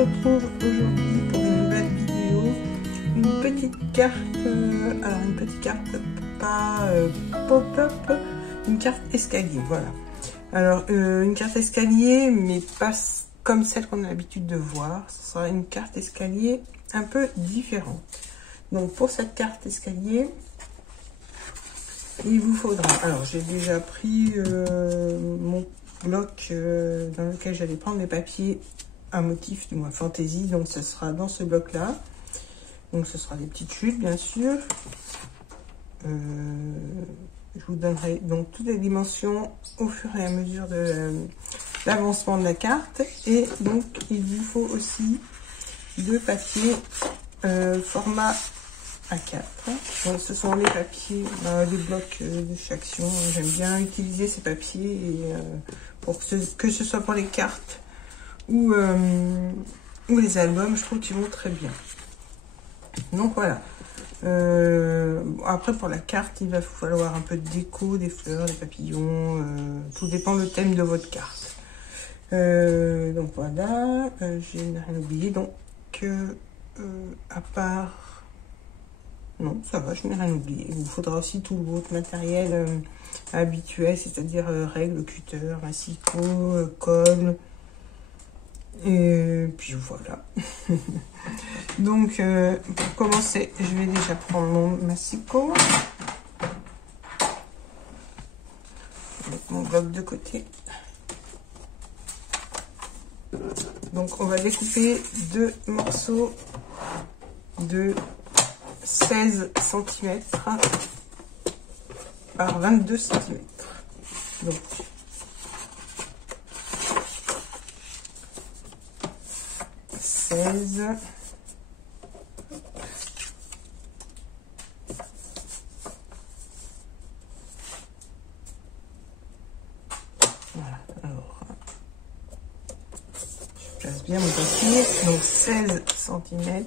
retrouve aujourd'hui pour une nouvelle vidéo, une petite carte, alors une petite carte pas pop-up, une carte escalier, voilà. Alors une carte escalier, mais pas comme celle qu'on a l'habitude de voir, ce sera une carte escalier un peu différente. Donc pour cette carte escalier, il vous faudra, alors j'ai déjà pris mon bloc dans lequel j'allais prendre mes papiers à motif du moins fantaisie, donc ce sera dans ce bloc là, donc ce sera des petites chutes bien sûr. Je vous donnerai donc toutes les dimensions au fur et à mesure de l'avancement de la carte, et donc il vous faut aussi deux papiers format A4. Donc ce sont les papiers, les blocs de chaque action. J'aime bien utiliser ces papiers et, pour que ce soit pour les cartes ou les albums, je trouve qu'ils vont très bien. Donc voilà. Après pour la carte, il va falloir un peu de déco, des fleurs, des papillons, tout dépend le thème de votre carte. Donc voilà, j'ai rien oublié. Donc à part, non, ça va, je n'ai rien oublié. Il vous faudra aussi tout votre matériel habituel, c'est-à-dire règles, cutter, massicot, colle. Et puis voilà. Donc pour commencer, je vais déjà prendre mon massicot. Je vais mettre mon bloc de côté. Donc on va découper deux morceaux de 16 cm par 22 cm. Donc voilà, alors je place bien mon papier, donc 16 cm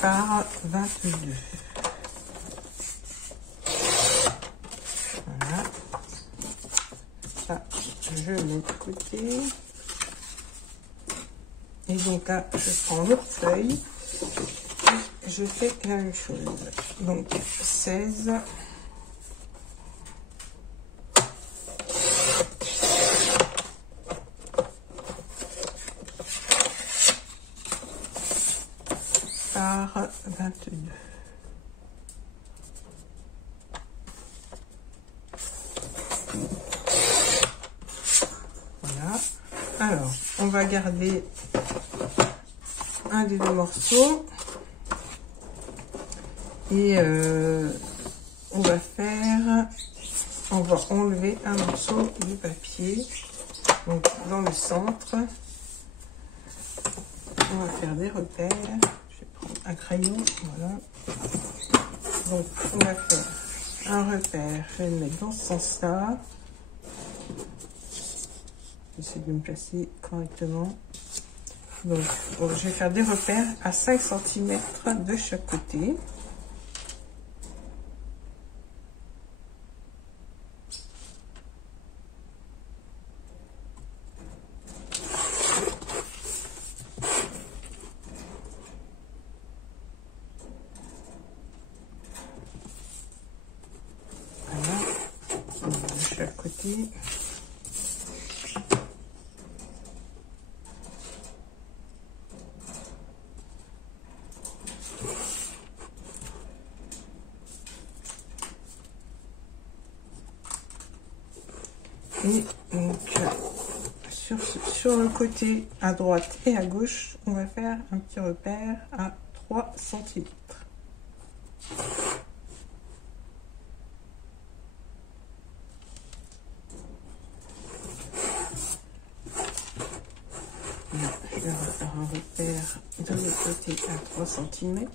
par 22. Voilà, ça je mets de côté, et donc là je prends l'autre feuille et je fais la même chose. Donc 16 par 22. Voilà. Alors, on va garder un des deux morceaux et on va enlever un morceau du papier, donc dans le centre. On va faire des repères. Je vais prendre un crayon, voilà. Donc on va faire un repère, je vais le mettre dans ce sens-là. J'essaie de me placer correctement. Donc je vais faire des repères à 5 cm de chaque côté. Côté. Et donc sur le côté à droite et à gauche, on va faire un petit repère à 3 cm. Je vais refaire un repère de l'autre côté à 3 cm.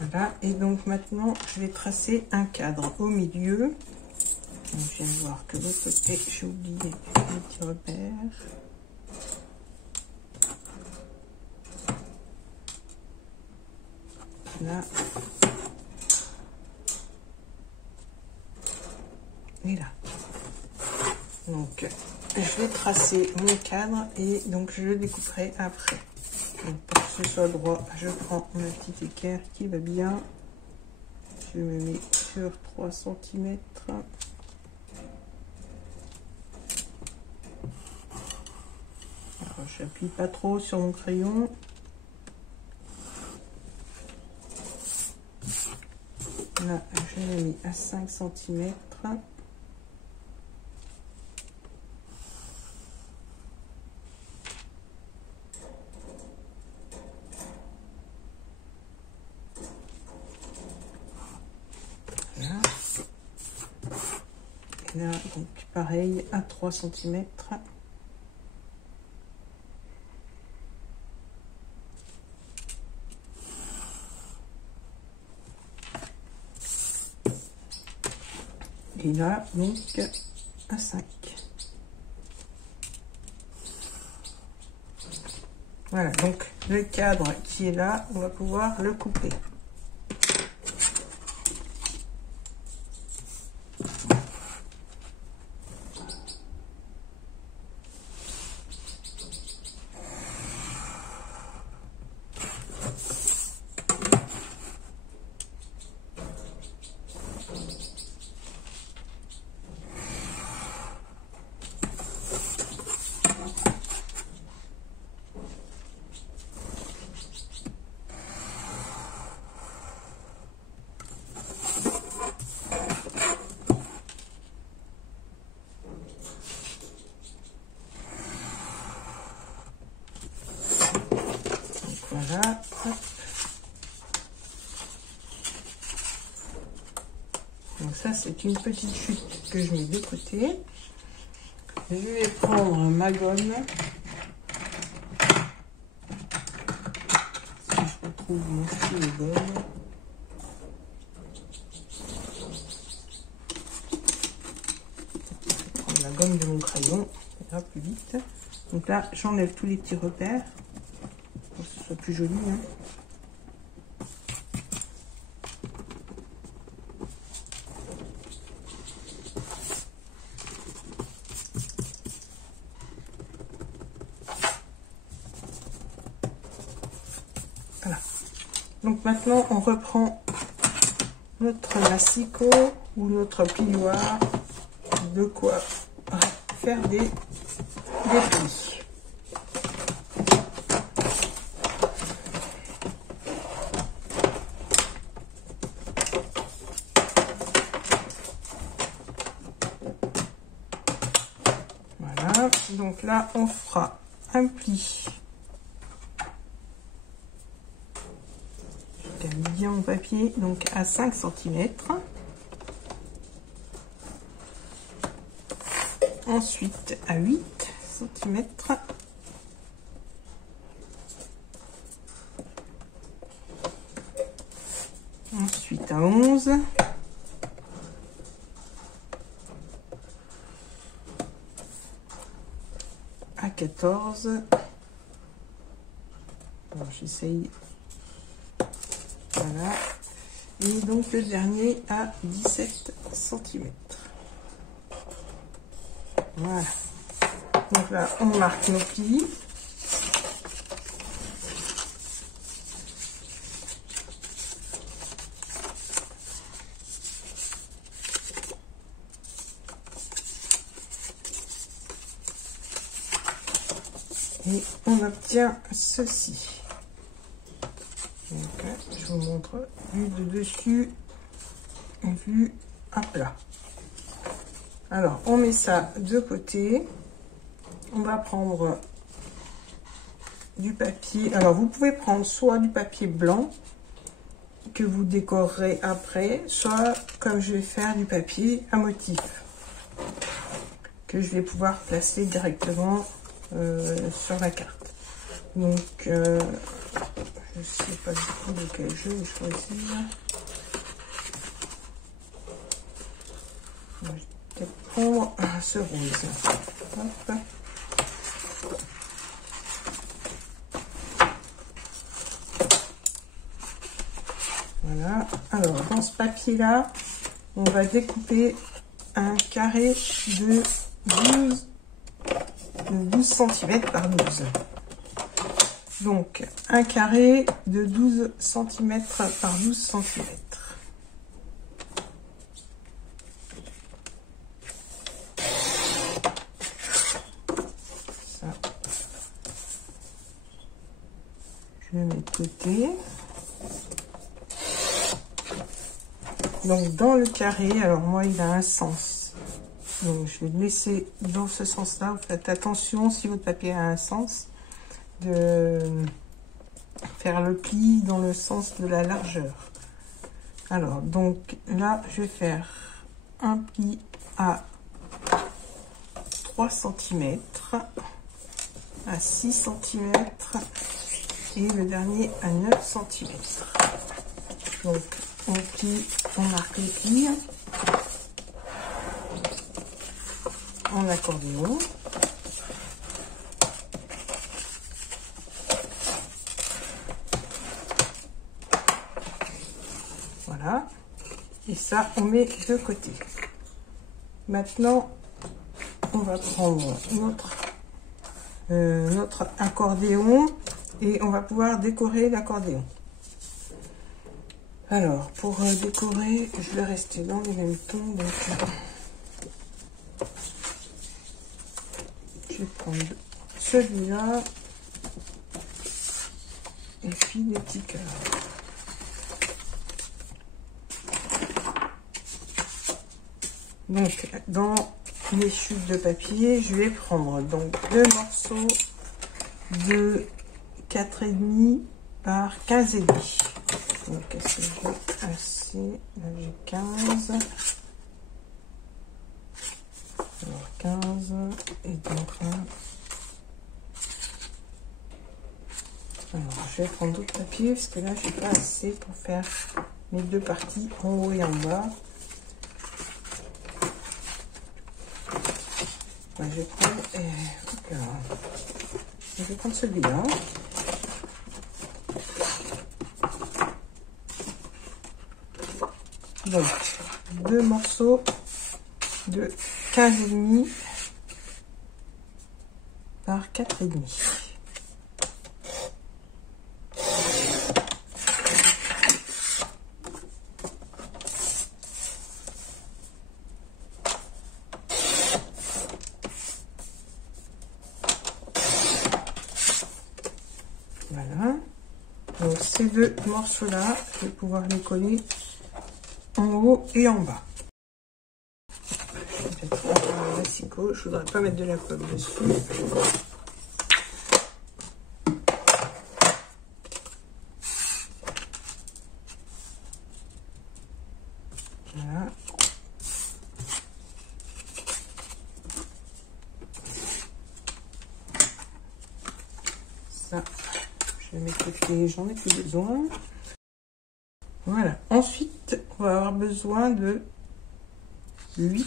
Voilà, et donc maintenant je vais tracer un cadre au milieu. Donc, je viens de voir que de l'autre côté j'ai oublié le petit repère. là et là. Donc je vais tracer mon cadre et donc je le découperai après. Donc, pour que ce soit droit, je prends ma petite équerre qui va bien. Je me mets sur 3 cm. Alors, j'appuie pas trop sur mon crayon. Là, je l'ai mis à 5 cm. Et là, donc pareil, à 3 cm. Et là, donc, à 5. Voilà, donc le cadre qui est là, on va pouvoir le couper. Voilà, hop. Donc ça c'est une petite chute que je mets de côté. Je vais prendre ma gomme. Si je retrouve mon stylo de gomme. Je vais prendre la gomme de mon crayon, ça ira plus vite. Donc là j'enlève tous les petits repères. Pour que ce soit plus joli. Hein. Voilà. Donc maintenant on reprend notre massicot ou notre plioir, de quoi faire des plis. Voilà, donc là on fera un pli. Je termine bien mon papier, donc à 5 cm. Ensuite à 8 cm. Ensuite à 11. À 14. Alors j'essaye. Voilà. Et donc le dernier à 17 cm. Voilà. Donc là, on marque nos plis. Et on obtient ceci. Donc, je vous montre vue de dessus, vue à plat. Alors, on met ça de côté. On va prendre du papier. Alors, vous pouvez prendre soit du papier blanc que vous décorerez après, soit, comme je vais faire, du papier à motif que je vais pouvoir placer directement sur la carte. Donc, je ne sais pas du tout lequel je vais choisir. Je vais peut-être prendre ce rose. Hop. Voilà. Alors, dans ce papier-là, on va découper un carré de 12 cm par 12. Donc, un carré de 12 cm par 12 cm. Ça, je le mets de côté. Donc, dans le carré, alors moi, il a un sens. Donc, je vais le laisser dans ce sens-là. Vous faites attention, si votre papier a un sens, de faire le pli dans le sens de la largeur. Alors, donc là, je vais faire un pli à 3 cm, à 6 cm et le dernier à 9 cm. Donc, on plie, on marque les plis en accordéon. Voilà. Et ça, on met de côté. Maintenant, on va prendre notre accordéon et on va pouvoir décorer l'accordéon. Alors, pour décorer, je vais rester dans les mêmes tons. Donc, je vais prendre celui-là et puis des petits cœurs. Donc, dans mes chutes de papier, je vais prendre donc 2 morceaux de 4,5 par 15,5. Donc, est-ce que j'ai assez? Là, j'ai 15. Alors, 15. Et donc là. Alors, je vais prendre d'autres papiers parce que là, je n'ai pas assez pour faire mes deux parties en haut et en bas. Je vais prendre, je vais prendre celui-là. Donc, 2 morceaux de 15,5 par 4,5. Voilà. Donc, ces 2 morceaux-là, je vais pouvoir les coller en haut et en bas. Je vais prendre un massicot. Je voudrais pas mettre de la pomme dessus. Voilà. Ça, je vais mettre de côté, j'en ai plus besoin. Voilà. Ensuite, on va avoir besoin de 8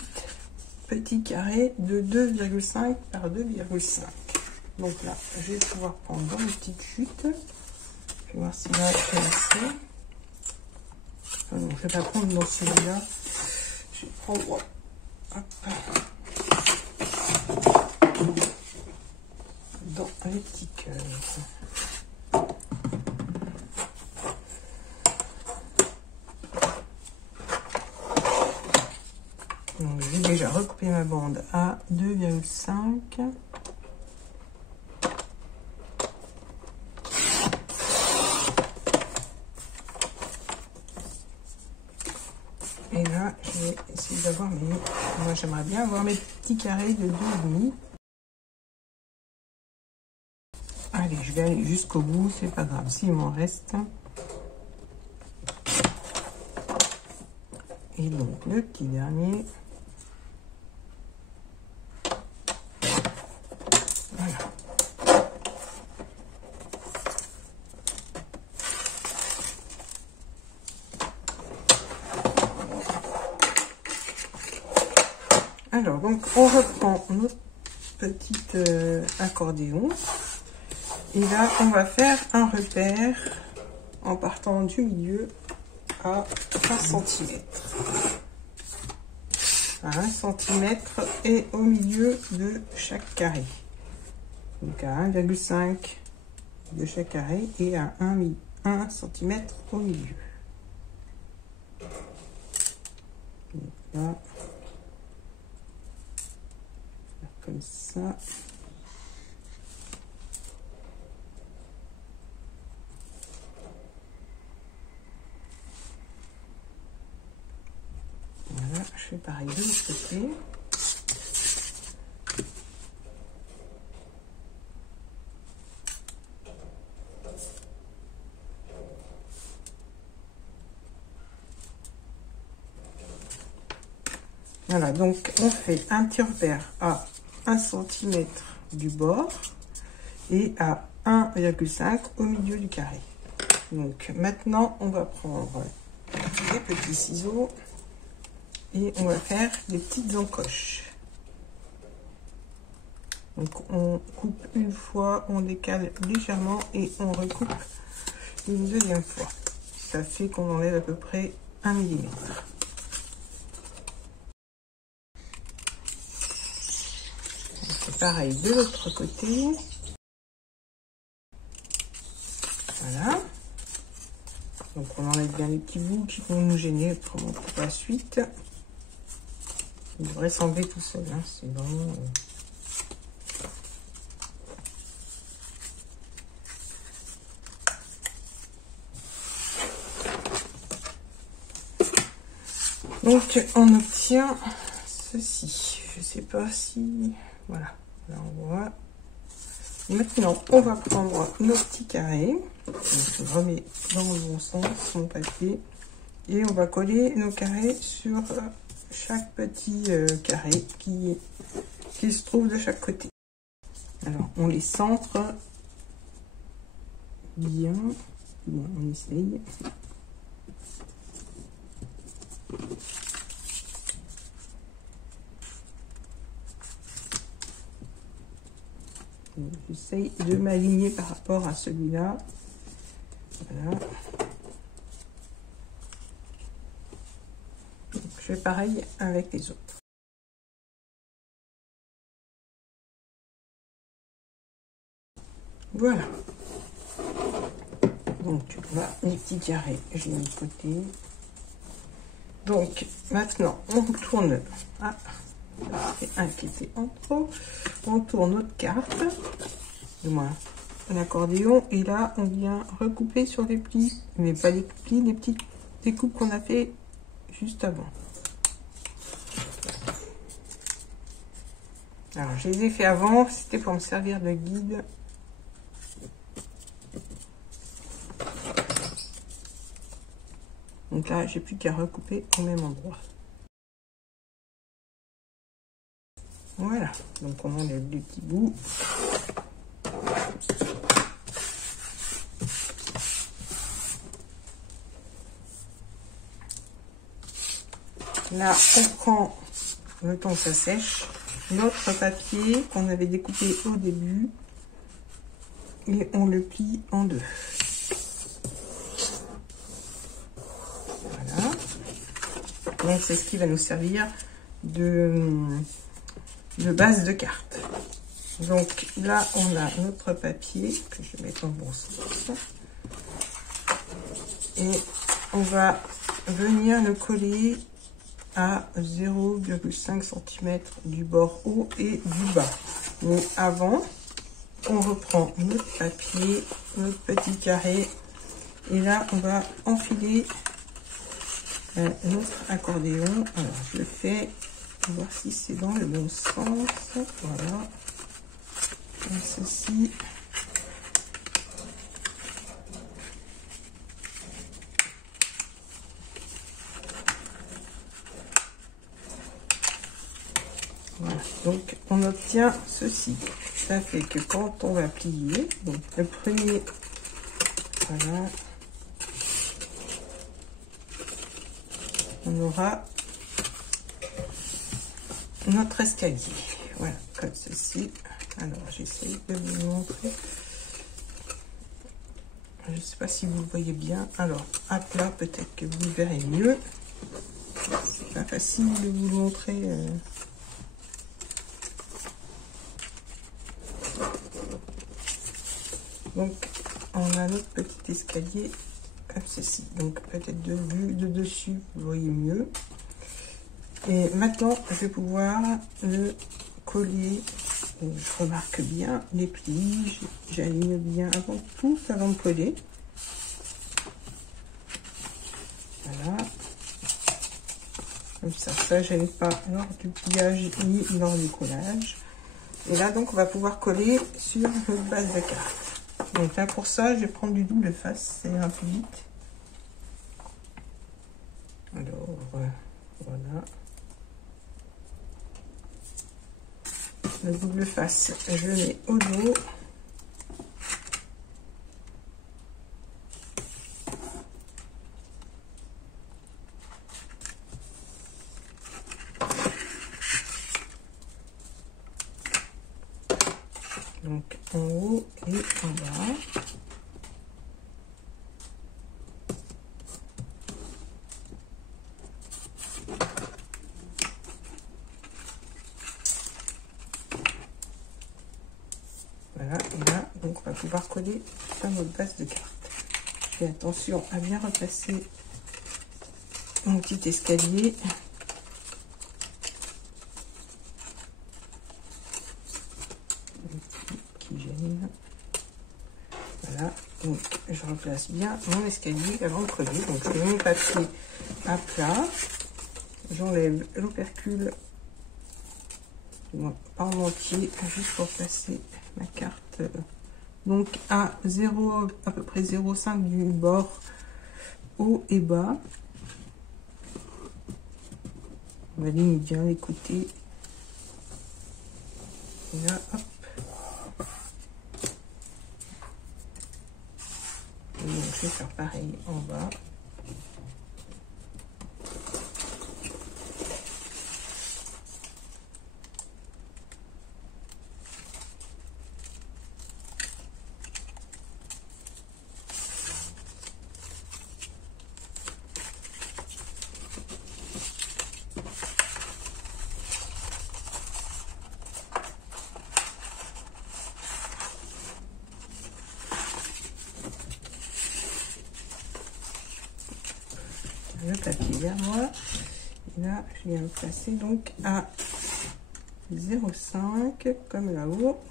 petits carrés de 2,5 par 2,5. Donc là, je vais pouvoir prendre dans les petites chutes. Je vais voir si là, c'est assez. Ah non, je ne vais pas prendre dans celui-là. Je vais prendre... Hop. Dans les petits cœurs. Donc, j'ai déjà recoupé ma bande à 2,5. Et là, je vais essayer d'avoir mes... Moi, j'aimerais bien avoir mes petits carrés de 2,5. Allez, je vais aller jusqu'au bout, c'est pas grave s'il m'en reste. Et donc, le petit dernier... Voilà. Alors, donc, on reprend notre petit accordéon. Et là, on va faire un repère en partant du milieu à 1 cm. À 1 cm et au milieu de chaque carré. Donc à 1,5 de chaque carré et à 1 cm au milieu. Donc là, comme ça. Voilà, je fais pareil de l'autre côté. Voilà, donc on fait un tire-repère à 1 cm du bord et à 1,5 au milieu du carré. Donc maintenant, on va prendre des petits ciseaux et on va faire des petites encoches. Donc on coupe une fois, on décale légèrement et on recoupe une deuxième fois. Ça fait qu'on enlève à peu près 1 mm. C'est pareil de l'autre côté. Voilà. Donc on enlève bien les petits bouts qui vont nous gêner pour la suite. Il devrait s'enlever tout seul, hein, c'est bon. Donc on obtient ceci. Je sais pas si... Voilà. Là on voit. Maintenant on va prendre nos petits carrés. Donc, je remets dans le bon sens mon papier. Et on va coller nos carrés sur chaque petit carré qui se trouve de chaque côté. Alors on les centre bien. Bon, on essaye. J'essaye de m'aligner par rapport à celui-là. Voilà. Donc, je fais pareil avec les autres. Voilà. Donc là, les petits carrés, j'ai mis de côté. Donc maintenant, on tourne. Ah, c'est un qui était en trop. On tourne notre carte, du moins un accordéon, et là on vient recouper sur les plis, mais pas les plis, les petites découpes qu'on a fait juste avant. Alors je les ai fait avant, c'était pour me servir de guide. Donc là j'ai plus qu'à recouper au même endroit. Voilà, donc on enlève les petits bouts. Là, on prend, le temps que ça sèche, notre papier qu'on avait découpé au début et on le plie en deux. Voilà. Donc c'est ce qui va nous servir de base de carte. Donc là, on a notre papier que je vais mettre en bon sens. Et on va venir le coller à 0,5 cm du bord haut et du bas. Mais avant, on reprend notre papier, notre petit carré, et là on va enfiler notre accordéon. Alors je le fais pour voir si c'est dans le bon sens. Voilà, comme ceci. Voilà, donc on obtient ceci. Ça fait que quand on va plier, donc le premier, voilà, on aura notre escalier. Voilà, comme ceci. Alors j'essaye de vous montrer. Je ne sais pas si vous le voyez bien. Alors, à plat, peut-être que vous le verrez mieux. C'est pas facile de vous le montrer. Donc, on a notre petit escalier comme ceci. Donc, peut-être de vue de dessus, vous voyez mieux. Et maintenant, je vais pouvoir le coller. Je remarque bien les plis. J'aligne bien avant tout, avant de coller. Voilà. Comme ça gêne pas lors du pliage ni lors du collage. Et là, donc, on va pouvoir coller sur notre base de carte. Donc là, pour ça, je vais prendre du double face, ça ira plus vite. Alors, voilà. Le double face, je le mets au dos. Donc en haut et en bas. Voilà, et là, donc on va pouvoir coller sur notre base de carte. Fais attention à bien replacer mon petit escalier. Qui gêne. Voilà, donc je replace bien mon escalier avant de coller. Donc je mets mon papier à plat. J'enlève l'opercule, pas en entier, juste pour placer ma carte. Donc à 0, à peu près 0,5 du bord haut et bas. On aligne bien les côtés. Et là, hop. Et donc je vais faire pareil en bas. Le papier vers moi. Et là, je viens le placer donc à 0,5 comme là-haut.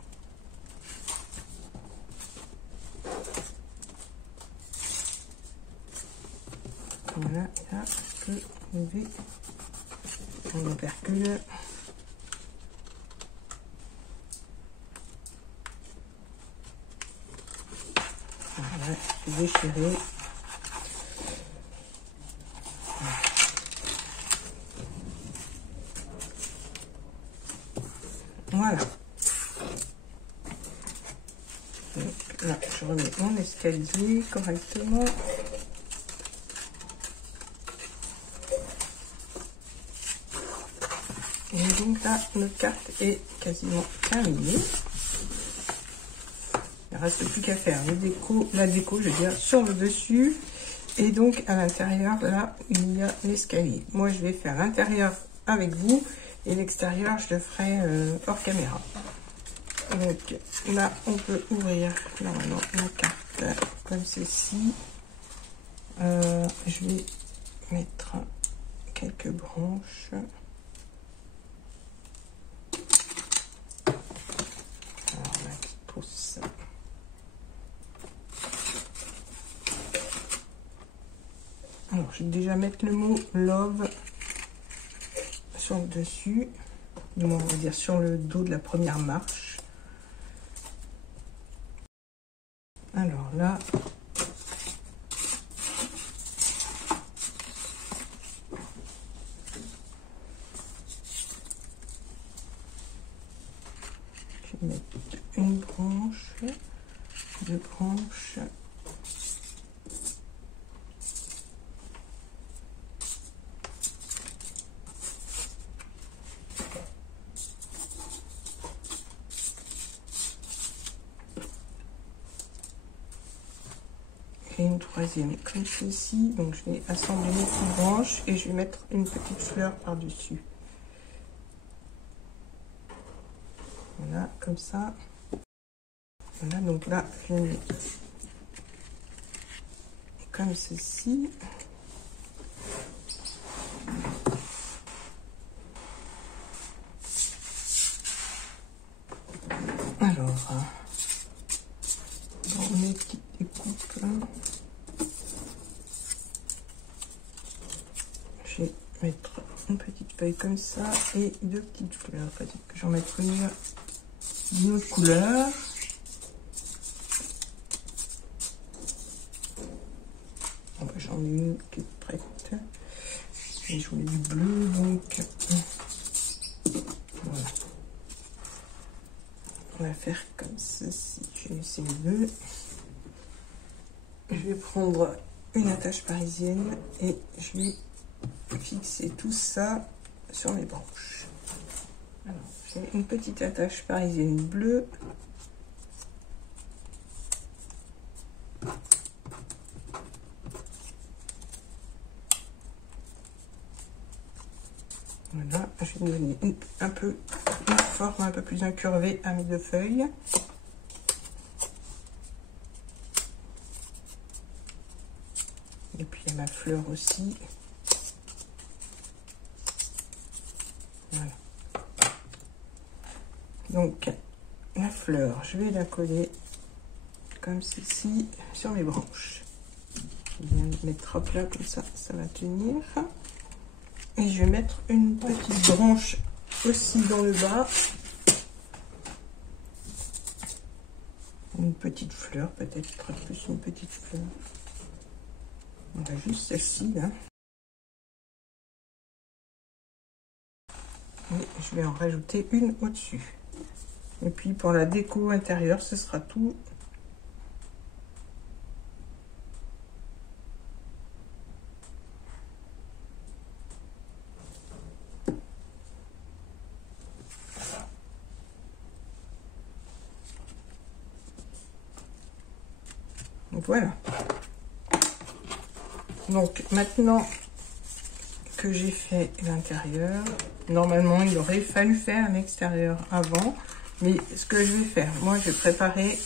Voilà, et là, je peux lever mon opercule. Voilà, je vais déchirer. Voilà. Donc là, je remets mon escalier correctement. Et donc là, notre carte est quasiment terminée. Il ne reste plus qu'à faire la déco, je veux dire, sur le dessus. Et donc à l'intérieur, là, il y a l'escalier. Moi, je vais faire l'intérieur avec vous. Et l'extérieur, je le ferai hors caméra. Donc là, on peut ouvrir normalement la carte comme ceci. Je vais mettre quelques branches. Alors là, qui pousse. Alors, je vais déjà mettre le mot love sur le dessus, on va dire sur le dos de la première marche. Alors là, je vais mettre une branche, deux branches. et une troisième comme ceci. Donc je vais assembler mes petites branches et je vais mettre une petite fleur par dessus. Voilà, comme ça. Voilà, donc là je mets comme ceci. Alors, dans mes petites découpes, je vais mettre une petite feuille comme ça et deux petites fleurs. Peut-être que j'en mettrai une d'une autre couleur. J'en ai une qui est prête. Et je voulais du bleu, donc voilà. On va faire comme ceci. Je vais laisser les deux. Je vais prendre une attache parisienne et je vais fixer tout ça sur mes branches. Alors, j'ai une petite attache parisienne bleue. Voilà, je vais donner une forme un peu plus incurvée à mes deux feuilles. Et puis il y a ma fleur aussi. Voilà. Donc la fleur, je vais la coller comme ceci sur mes branches. Je vais mettre hop là, comme ça, ça va tenir. Et je vais mettre une petite branche aussi dans le bas. Une petite fleur, peut-être plus une petite fleur. On va juste celle-ci là. Et je vais en rajouter une au-dessus. Et puis pour la déco intérieure, ce sera tout. Voilà. Donc maintenant que j'ai fait l'intérieur, normalement il aurait fallu faire l'extérieur avant, mais ce que je vais faire, moi je vais préparer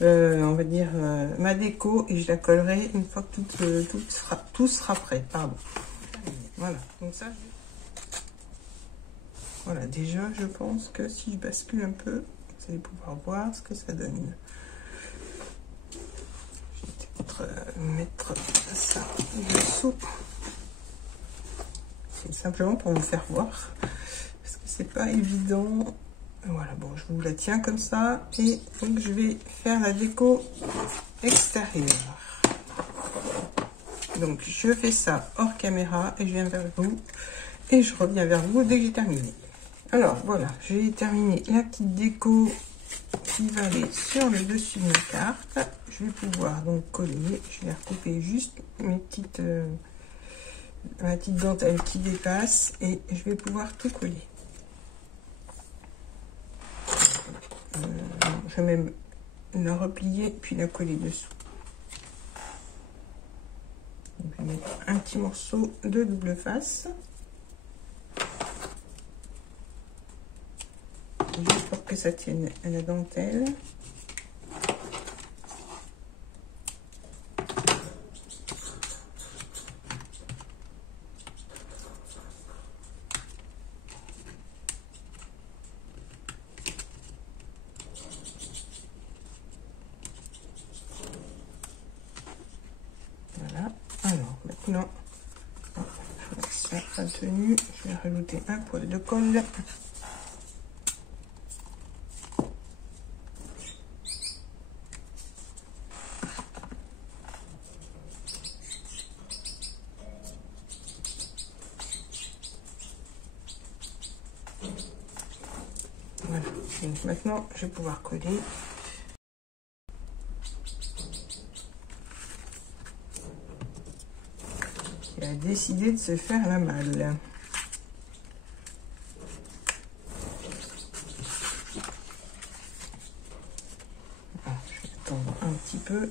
on va dire ma déco et je la collerai une fois que tout sera prêt. Pardon. Voilà, donc ça voilà, déjà je pense que si je bascule un peu, vous allez pouvoir voir ce que ça donne. Mettre ça dessous, c'est simplement pour vous faire voir parce que c'est pas évident. Voilà, bon, je vous la tiens comme ça et donc je vais faire la déco extérieure. Donc je fais ça hors caméra et je viens vers vous et je reviens vers vous dès que j'ai terminé. Alors voilà, j'ai terminé la petite déco qui va aller sur le dessus de ma carte. Je vais pouvoir donc coller, je vais recouper juste ma petite dentelle qui dépasse et je vais pouvoir tout coller. Je vais même la replier puis la coller dessous. Donc, je vais mettre un petit morceau de double face. Juste pour que ça tienne à la dentelle. Voilà. Alors maintenant, ça a tenu. Je vais rajouter un poil de colle. Voilà, donc maintenant je vais pouvoir coller. Il a décidé de se faire la malle. Je vais attendre un petit peu.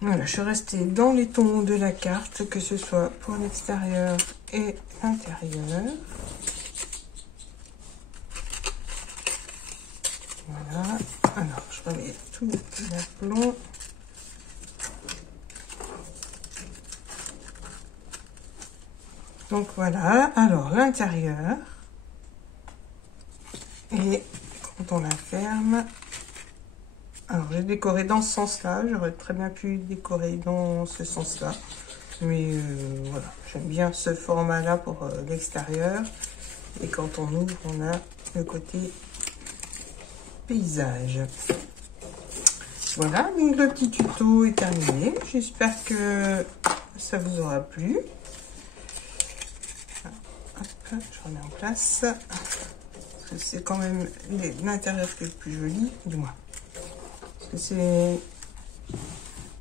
Voilà, je suis restée dans les tons de la carte, que ce soit pour l'extérieur et l'intérieur. Voilà. Alors, je remets tout l'aplomb. Donc voilà, alors l'intérieur. Et quand on la ferme, alors j'ai décoré dans ce sens-là, j'aurais très bien pu décorer dans ce sens-là. Mais voilà, j'aime bien ce format-là pour l'extérieur. Et quand on ouvre, on a le côté paysage. Voilà, donc le petit tuto est terminé. J'espère que ça vous aura plu. Hop, je remets en place. Parce que c'est quand même l'intérieur qui est le plus joli, du moins. Parce que c'est...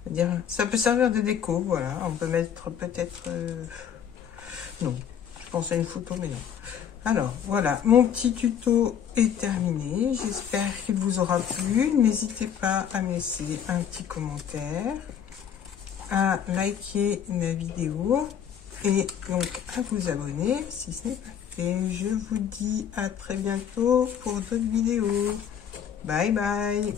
dire, ça peut servir de déco, voilà. On peut mettre peut-être... non, je pense à une photo, mais non. Alors, voilà, mon petit tuto est terminé. J'espère qu'il vous aura plu. N'hésitez pas à me laisser un petit commentaire, à liker la vidéo et donc à vous abonner si ce n'est pas fait. Je vous dis à très bientôt pour d'autres vidéos. Bye bye.